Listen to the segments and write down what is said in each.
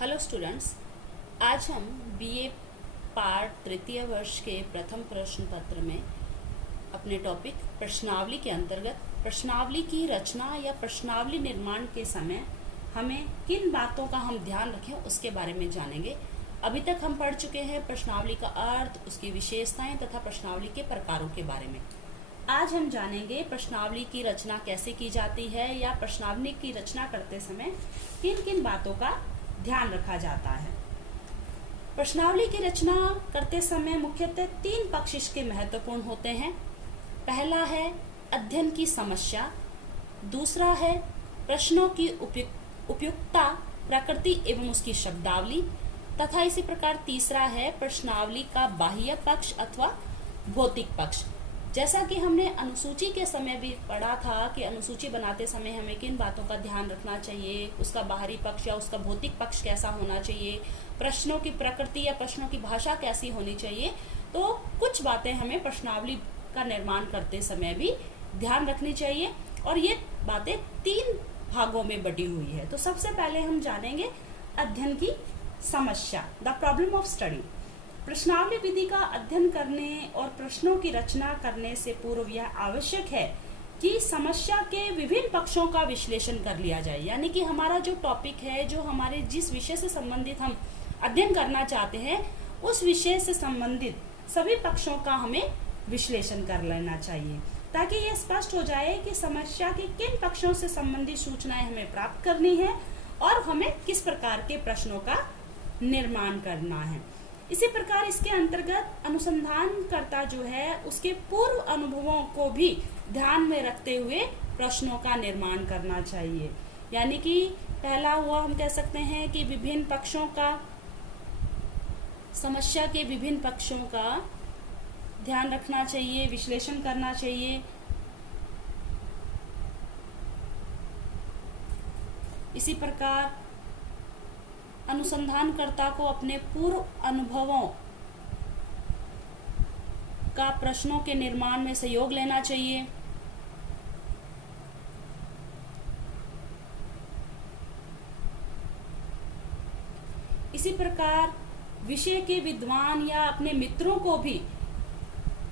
Hello students, आज हम BA part तृतीय वर्ष के प्रथम प्रश्न पत्र में अपने टॉपिक प्रश्नावली के अंतर्गत प्रश्नावली की रचना या प्रश्नावली निर्माण के समय हमें किन बातों का हम ध्यान रखें उसके बारे में जानेंगे। अभी तक हम पढ़ चुके हैं प्रश्नावली का अर्थ, उसकी विशेषताएं तथा प्रश्नावली के प्रकारों के बारे में। आज हम जानेंगे प्रश्नावली की रचना कैसे की जाती है या प्रश्नावली की रचना करते समय किन किन बातों का ध्यान रखा जाता है। प्रश्नावली की रचना करते समय मुख्यतः तीन पक्ष इसके महत्वपूर्ण होते हैं। पहला है अध्ययन की समस्या, दूसरा है प्रश्नों की उपयुक्तता, प्रकृति एवं उसकी शब्दावली, तथा इसी प्रकार तीसरा है प्रश्नावली का बाह्य पक्ष अथवा भौतिक पक्ष। जैसा कि हमने अनुसूची के समय भी पढ़ा था कि अनुसूची बनाते समय हमें किन बातों का ध्यान रखना चाहिए, उसका बाहरी पक्ष या उसका भौतिक पक्ष कैसा होना चाहिए, प्रश्नों की प्रकृति या प्रश्नों की भाषा कैसी होनी चाहिए। तो कुछ बातें हमें प्रश्नावली का निर्माण करते समय भी ध्यान रखनी चाहिए और ये बातें तीन भागों में बटी हुई है। तो सबसे पहले हम जानेंगे अध्ययन की समस्या, द प्रॉब्लम ऑफ स्टडी। प्रश्नावली विधि का अध्ययन करने और प्रश्नों की रचना करने से पूर्व यह आवश्यक है कि समस्या के विभिन्न पक्षों का विश्लेषण कर लिया जाए। यानी कि हमारा जो टॉपिक है, जो हमारे जिस विषय से संबंधित हम अध्ययन करना चाहते हैं, उस विषय से संबंधित सभी पक्षों का हमें विश्लेषण कर लेना चाहिए, ताकि यह स्पष्ट हो जाए कि समस्या के किन पक्षों से संबंधित सूचनाएं हमें प्राप्त करनी है और हमें किस प्रकार के प्रश्नों का निर्माण करना है। इसी प्रकार इसके अंतर्गत अनुसंधानकर्ता जो है उसके पूर्व अनुभवों को भी ध्यान में रखते हुए प्रश्नों का निर्माण करना चाहिए। यानी कि पहला हुआ, हम कह सकते हैं कि विभिन्न पक्षों का, समस्या के विभिन्न पक्षों का ध्यान रखना चाहिए, विश्लेषण करना चाहिए। इसी प्रकार अनुसंधानकर्ता को अपने पूर्व अनुभवों का प्रश्नों के निर्माण में सहयोग लेना चाहिए। इसी प्रकार विषय के विद्वान या अपने मित्रों को भी,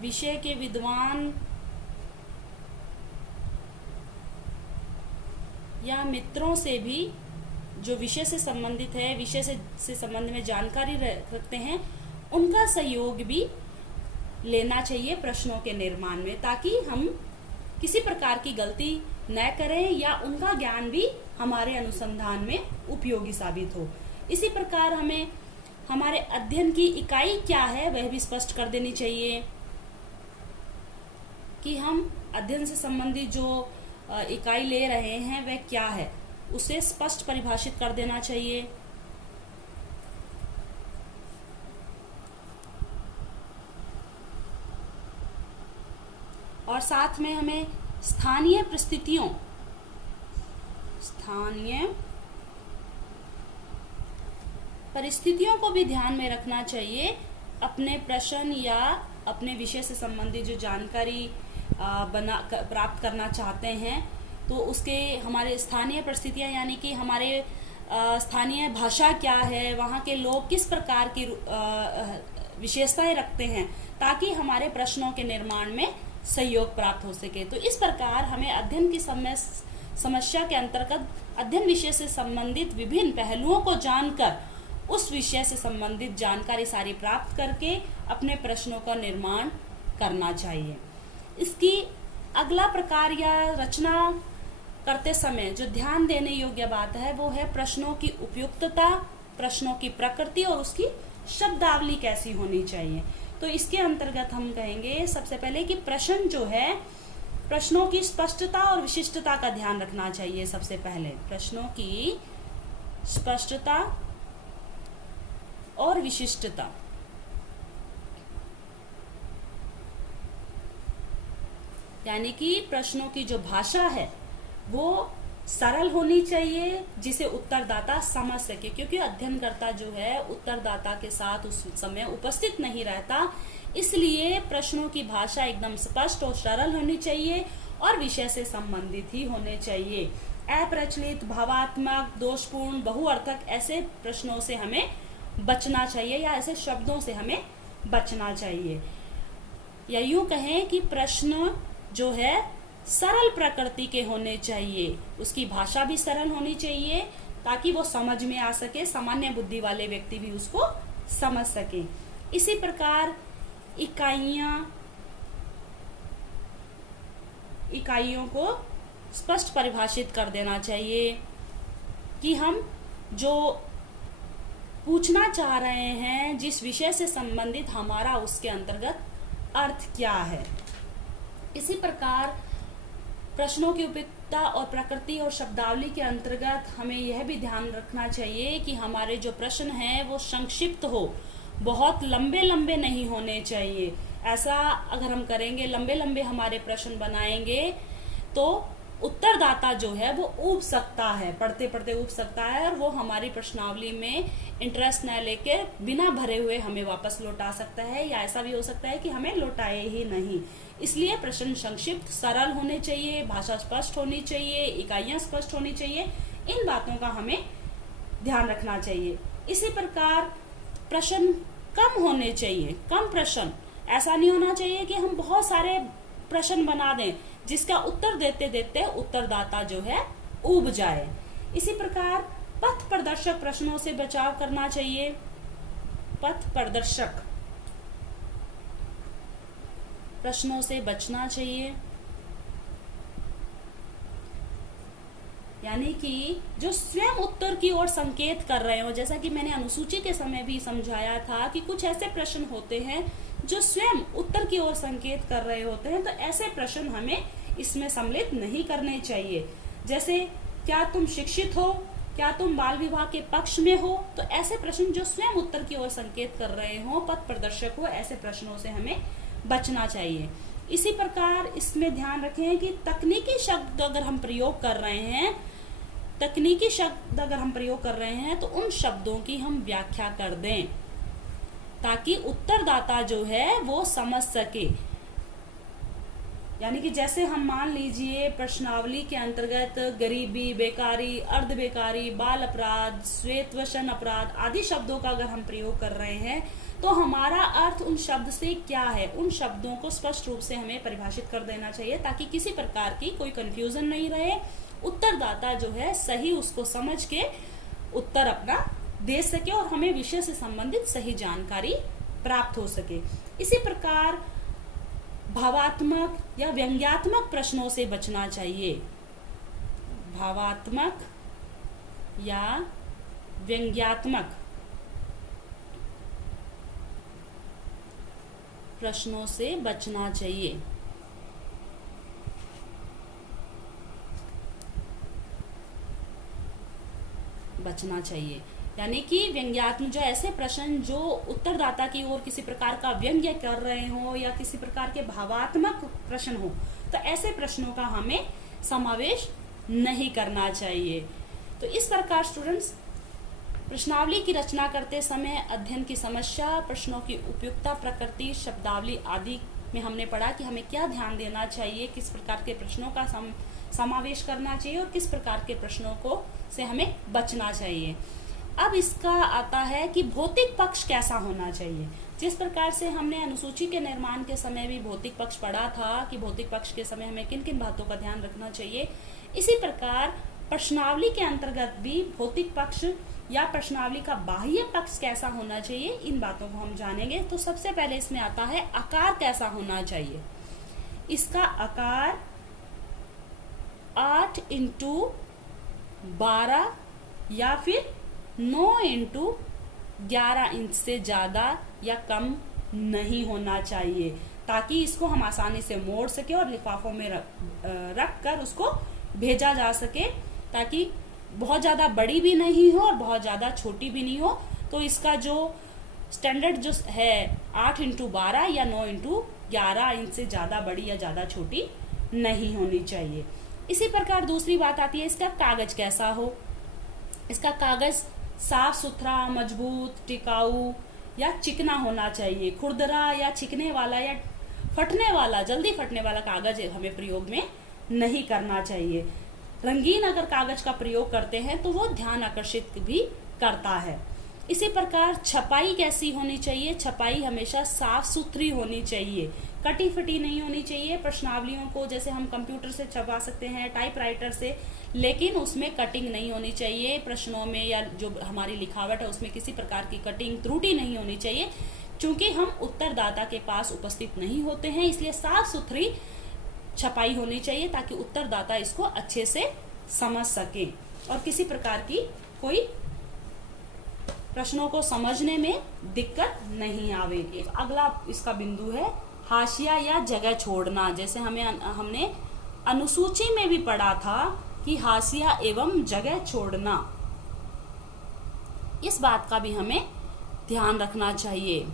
विषय के विद्वान या मित्रों से भी जो विषय से संबंधित है, विषय से संबंध में जानकारी रखते हैं, उनका सहयोग भी लेना चाहिए प्रश्नों के निर्माण में, ताकि हम किसी प्रकार की गलती न करें या उनका ज्ञान भी हमारे अनुसंधान में उपयोगी साबित हो। इसी प्रकार हमें हमारे अध्ययन की इकाई क्या है वह भी स्पष्ट कर देनी चाहिए कि हम अध्ययन से संबंधित जो इकाई ले रहे हैं वह क्या है, उसे स्पष्ट परिभाषित कर देना चाहिए। और साथ में हमें स्थानीय परिस्थितियों को भी ध्यान में रखना चाहिए। अपने प्रश्न या अपने विषय से संबंधित जो जानकारी प्राप्त करना चाहते हैं, तो उसके हमारे स्थानीय परिस्थितियां, यानी कि हमारे स्थानीय भाषा क्या है, वहाँ के लोग किस प्रकार की विशेषताएं रखते हैं, ताकि हमारे प्रश्नों के निर्माण में सहयोग प्राप्त हो सके। तो इस प्रकार हमें अध्ययन की समस्या के अंतर्गत अध्ययन विषय से संबंधित विभिन्न पहलुओं को जानकर उस विषय से संबंधित जानकारी सारी प्राप्त करके अपने प्रश्नों का निर्माण करना चाहिए। इसकी अगला प्रकार या रचना करते समय जो ध्यान देने योग्य बात है वो है प्रश्नों की उपयुक्तता, प्रश्नों की प्रकृति और उसकी शब्दावली कैसी होनी चाहिए। तो इसके अंतर्गत हम कहेंगे सबसे पहले कि प्रश्न जो है, प्रश्नों की स्पष्टता और विशिष्टता का ध्यान रखना चाहिए। सबसे पहले प्रश्नों की स्पष्टता और विशिष्टता, यानी कि प्रश्नों की जो भाषा है वो सरल होनी चाहिए, जिसे उत्तरदाता समझ सके, क्योंकि अध्ययनकर्ता जो है उत्तरदाता के साथ उस समय उपस्थित नहीं रहता। इसलिए प्रश्नों की भाषा एकदम स्पष्ट और सरल होनी चाहिए और विषय से संबंधित ही होने चाहिए। अप्रचलित, भावात्मक, दोषपूर्ण, बहुअर्थक ऐसे प्रश्नों से हमें बचना चाहिए, या ऐसे शब्दों से हमें बचना चाहिए। या यूं कहें कि प्रश्न जो है सरल प्रकृति के होने चाहिए, उसकी भाषा भी सरल होनी चाहिए ताकि वो समझ में आ सके, सामान्य बुद्धि वाले व्यक्ति भी उसको समझ सके। इसी प्रकार इकाइयों को स्पष्ट परिभाषित कर देना चाहिए कि हम जो पूछना चाह रहे हैं, जिस विषय से संबंधित हमारा उसके अंतर्गत अर्थ क्या है। इसी प्रकार प्रश्नों की उपयुक्तता और प्रकृति और शब्दावली के अंतर्गत हमें यह भी ध्यान रखना चाहिए कि हमारे जो प्रश्न हैं वो संक्षिप्त हो, बहुत लंबे लंबे नहीं होने चाहिए। ऐसा अगर हम करेंगे, लंबे लंबे हमारे प्रश्न बनाएंगे तो उत्तरदाता जो है वो ऊब सकता है, पढ़ते पढ़ते ऊब सकता है, और वो हमारी प्रश्नावली में इंटरेस्ट न लेके बिना भरे हुए हमें वापस लौटा सकता है, या ऐसा भी हो सकता है कि हमें लौटाए ही नहीं। इसलिए प्रश्न संक्षिप्त, सरल होने चाहिए, भाषा स्पष्ट होनी चाहिए, इकाइयां स्पष्ट होनी चाहिए। इन बातों का हमें ध्यान रखना चाहिए। इसी प्रकार प्रश्न कम होने चाहिए, कम प्रश्न। ऐसा नहीं होना चाहिए कि हम बहुत सारे प्रश्न बना दें जिसका उत्तर देते देते उत्तरदाता जो है ऊब जाए। इसी प्रकार पथ प्रदर्शक प्रश्नों से बचाव करना चाहिए। पथ प्रदर्शक प्रश्नों से बचना चाहिए, यानी कि जो स्वयं उत्तर की ओर संकेत कर रहे हो। जैसा कि मैंने अनुसूची के समय भी समझाया था कि कुछ ऐसे प्रश्न होते हैं जो स्वयं उत्तर की ओर संकेत कर रहे होते हैं, तो ऐसे प्रश्न हमें इसमें सम्मिलित नहीं करने चाहिए। जैसे क्या तुम शिक्षित हो, क्या तुम बाल विवाह के पक्ष में हो, तो ऐसे प्रश्न जो स्वयं उत्तर की ओर संकेत कर रहे हो, पथ प्रदर्शक हो, ऐसे प्रश्नों से हमें बचना चाहिए। इसी प्रकार इसमें ध्यान रखें कि तकनीकी शब्द अगर हम प्रयोग कर रहे हैं तो उन शब्दों की हम व्याख्या कर दें ताकि उत्तरदाता जो है वो समझ सके। यानी कि जैसे हम मान लीजिए प्रश्नावली के अंतर्गत गरीबी, बेकारी, अर्ध बेकारी, बाल अपराध, श्वेतवसन अपराध आदि शब्दों का अगर हम प्रयोग कर रहे हैं तो हमारा अर्थ उन शब्द से क्या है, उन शब्दों को स्पष्ट रूप से हमें परिभाषित कर देना चाहिए ताकि किसी प्रकार की कोई कंफ्यूजन नहीं रहे। उत्तरदाता जो है सही उसको समझ के उत्तर अपना दे सके और हमें विषय से संबंधित सही जानकारी प्राप्त हो सके। इसी प्रकार भावात्मक या व्यंग्यात्मक प्रश्नों से बचना चाहिए। भावात्मक या व्यंग्यात्मक प्रश्नों से बचना चाहिए। यानी कि व्यंग्यात्मक जो ऐसे प्रश्न जो उत्तरदाता की ओर किसी प्रकार का व्यंग्य कर रहे हो या किसी प्रकार के भावात्मक प्रश्न हो, तो ऐसे प्रश्नों का हमें समावेश नहीं करना चाहिए। तो इस प्रकार स्टूडेंट्स प्रश्नावली की रचना करते समय अध्ययन की समस्या, प्रश्नों की उपयुक्तता, प्रकृति, शब्दावली आदि में हमने पढ़ा कि हमें क्या ध्यान देना चाहिए, किस प्रकार के प्रश्नों का समावेश करना चाहिए और किस प्रकार के प्रश्नों को से हमें बचना चाहिए। अब इसका आता है कि भौतिक पक्ष कैसा होना चाहिए। जिस प्रकार से हमने अनुसूची के निर्माण के समय भी भौतिक पक्ष पढ़ा था कि भौतिक पक्ष के समय हमें किन किन बातों का ध्यान रखना चाहिए, इसी प्रकार प्रश्नावली के अंतर्गत भी भौतिक पक्ष या प्रश्नावली का बाह्य पक्ष कैसा होना चाहिए, इन बातों को हम जानेंगे। तो सबसे पहले इसमें आता है आकार कैसा होना चाहिए। इसका आकार 8x12 या फिर 9x11 इंच से ज़्यादा या कम नहीं होना चाहिए, ताकि इसको हम आसानी से मोड़ सके और लिफाफों में रख कर उसको भेजा जा सके, ताकि बहुत ज़्यादा बड़ी भी नहीं हो और बहुत ज़्यादा छोटी भी नहीं हो। तो इसका जो स्टैंडर्ड जो है 8x12 या 9x11 इंच से ज़्यादा बड़ी या ज़्यादा छोटी नहीं होनी चाहिए। इसी प्रकार दूसरी बात आती है इसका कागज कैसा हो। इसका कागज साफ सुथरा, मजबूत, टिकाऊ या चिकना होना चाहिए। खुरदरा या चिकने वाला या फटने वाला, जल्दी फटने वाला कागज हमें प्रयोग में नहीं करना चाहिए। रंगीन अगर कागज का प्रयोग करते हैं तो वो ध्यान आकर्षित भी करता है। इसी प्रकार छपाई कैसी होनी चाहिए? छपाई हमेशा साफ सुथरी होनी चाहिए, कटी फटी नहीं होनी चाहिए। प्रश्नावलियों को जैसे हम कंप्यूटर से छपा सकते हैं, टाइपराइटर से, लेकिन उसमें कटिंग नहीं होनी चाहिए। प्रश्नों में या जो हमारी लिखावट है उसमें किसी प्रकार की कटिंग त्रुटि नहीं होनी चाहिए। चूंकि हम उत्तरदाता के पास उपस्थित नहीं होते हैं, इसलिए साफ सुथरी छपाई होनी चाहिए ताकि उत्तरदाता इसको अच्छे से समझ सके और किसी प्रकार की कोई प्रश्नों को समझने में दिक्कत नहीं आवे। अगला इसका बिंदु है हाशिया या जगह छोड़ना। जैसे हमने अनुसूची में भी पढ़ा था कि हाशिया एवं जगह छोड़ना, इस बात का भी हमें ध्यान रखना चाहिए।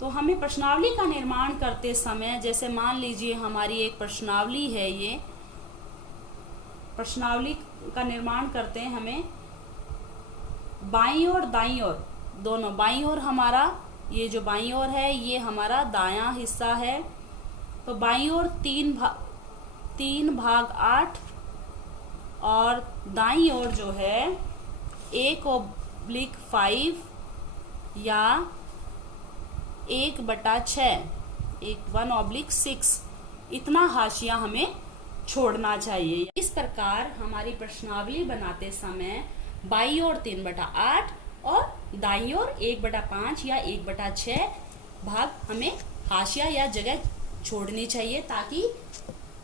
तो हमें प्रश्नावली का निर्माण करते समय, जैसे मान लीजिए हमारी एक प्रश्नावली है, ये प्रश्नावली का निर्माण करते हैं हमें बाईं और दाईं ओर दोनों। बाईं ओर हमारा ये जो बाईं ओर है ये हमारा दायां हिस्सा है, तो बाईं ओर 3/8 और दाईं ओर जो है 1/5 या 1/6 1/6 इतना हाशिया हमें छोड़ना चाहिए। इस प्रकार हमारी प्रश्नावली बनाते समय बाईं ओर 3/8 और दाईं ओर 1/5 या 1/6 भाग हमें हाशिया या जगह छोड़नी चाहिए, ताकि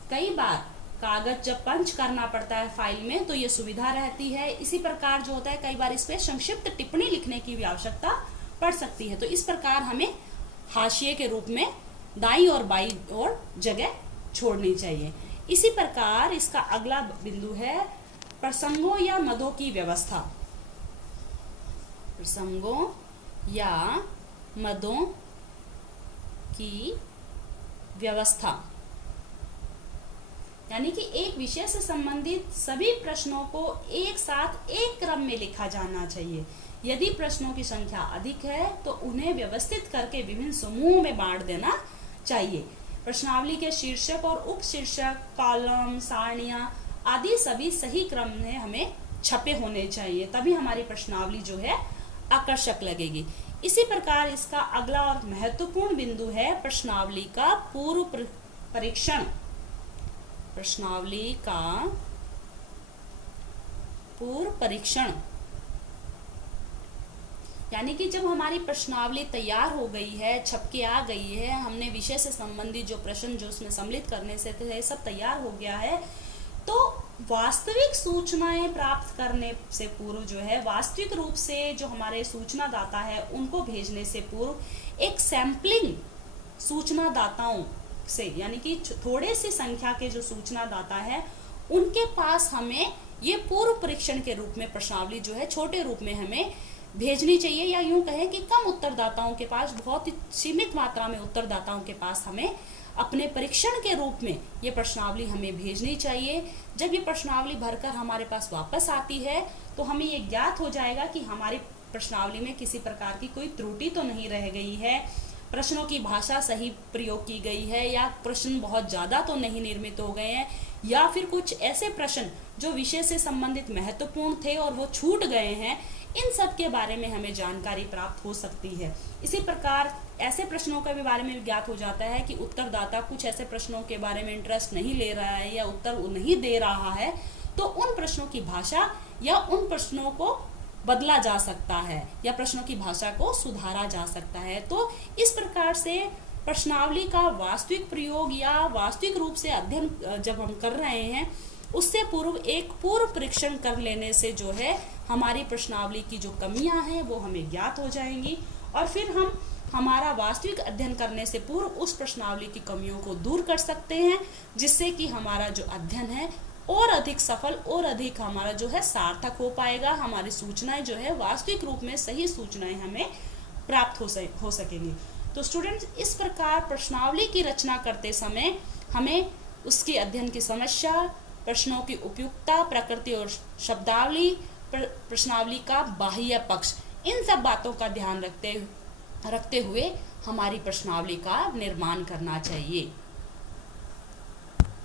कई बार कागज जब पंच करना पड़ता है फाइल में तो ये सुविधा रहती है। इसी प्रकार जो होता है कई बार इस पे संक्षिप्त टिप्पणी लिखने की भी आवश्यकता पड़ सकती है, तो इस प्रकार हमें हाशिए के रूप में दाईं और बाईं ओर जगह छोड़नी चाहिए। इसी प्रकार इसका अगला बिंदु है प्रसंगों या मदों की व्यवस्था। प्रसंगों या मदों की व्यवस्था यानी कि एक विषय से संबंधित सभी प्रश्नों को एक साथ एक क्रम में लिखा जाना चाहिए। यदि प्रश्नों की संख्या अधिक है तो उन्हें व्यवस्थित करके विभिन्न समूहों में बांट देना चाहिए। प्रश्नावली के शीर्षक और उपशीर्षक, कॉलम, सारणियां आदि सभी सही क्रम में हमें छपे होने चाहिए, तभी हमारी प्रश्नावली जो है आकर्षक लगेगी। इसी प्रकार इसका अगला और महत्वपूर्ण बिंदु है प्रश्नावली का पूर्व परीक्षण। प्रश्नावली का पूर्व परीक्षण यानी कि जब हमारी प्रश्नावली तैयार हो गई है, छप के आ गई है, हमने विषय से संबंधित जो प्रश्न जो उसमें सम्मिलित करने से थे सब तैयार हो गया है, तो वास्तविक सूचनाएं प्राप्त करने से पूर्व जो है, वास्तविक रूप से जो हमारे सूचना दाता है उनको भेजने से पूर्व एक सैंपलिंग सूचना दाताओं से, यानी कि थोड़े से संख्या के जो सूचना दाता है उनके पास हमें ये पूर्व परीक्षण के रूप में प्रश्नावली जो है छोटे रूप में हमें भेजनी चाहिए, या यूं कहें कि कम उत्तरदाताओं के पास, बहुत ही सीमित मात्रा में उत्तरदाताओं के पास हमें अपने परीक्षण के रूप में ये प्रश्नावली हमें भेजनी चाहिए। जब ये प्रश्नावली भरकर हमारे पास वापस आती है तो हमें ये ज्ञात हो जाएगा कि हमारी प्रश्नावली में किसी प्रकार की कोई त्रुटि तो नहीं रह गई है, प्रश्नों की भाषा सही प्रयोग की गई है, या प्रश्न बहुत ज्यादा तो नहीं निर्मित हो गए हैं, या फिर कुछ ऐसे प्रश्न जो विषय से संबंधित महत्वपूर्ण थे और वो छूट गए हैं। इन सब के बारे में हमें जानकारी प्राप्त हो सकती है। इसी प्रकार ऐसे प्रश्नों के बारे में ज्ञात हो जाता है कि उत्तरदाता कुछ ऐसे प्रश्नों के बारे में इंटरेस्ट नहीं ले रहा है या उत्तर नहीं दे रहा है, तो उन प्रश्नों की भाषा या उन प्रश्नों को बदला जा सकता है या प्रश्नों की भाषा को सुधारा जा सकता है। तो इस प्रकार से प्रश्नावली का वास्तविक प्रयोग या वास्तविक रूप से अध्ययन जब हम कर रहे हैं, उससे पूर्व एक पूर्व परीक्षण कर लेने से जो है हमारी प्रश्नावली की जो कमियां हैं वो हमें ज्ञात हो जाएंगी, और फिर हम हमारा वास्तविक अध्ययन करने से पूर्व उस प्रश्नावली की कमियों को दूर कर सकते हैं, जिससे कि हमारा जो अध्ययन है और अधिक सफल और अधिक हमारा जो है सार्थक हो पाएगा। हमारी सूचनाएं जो है वास्तविक रूप में सही सूचनाएं हमें प्राप्त हो सकेंगी। तो स्टूडेंट्स, इस प्रकार प्रश्नावली की रचना करते समय हमें उसके अध्ययन की समस्या, प्रश्नों की उपयुक्तता, प्रकृति और शब्दावली, प्रश्नावली का बाह्य पक्ष, इन सब बातों का ध्यान रखते हुए हमारी प्रश्नावली का निर्माण करना चाहिए।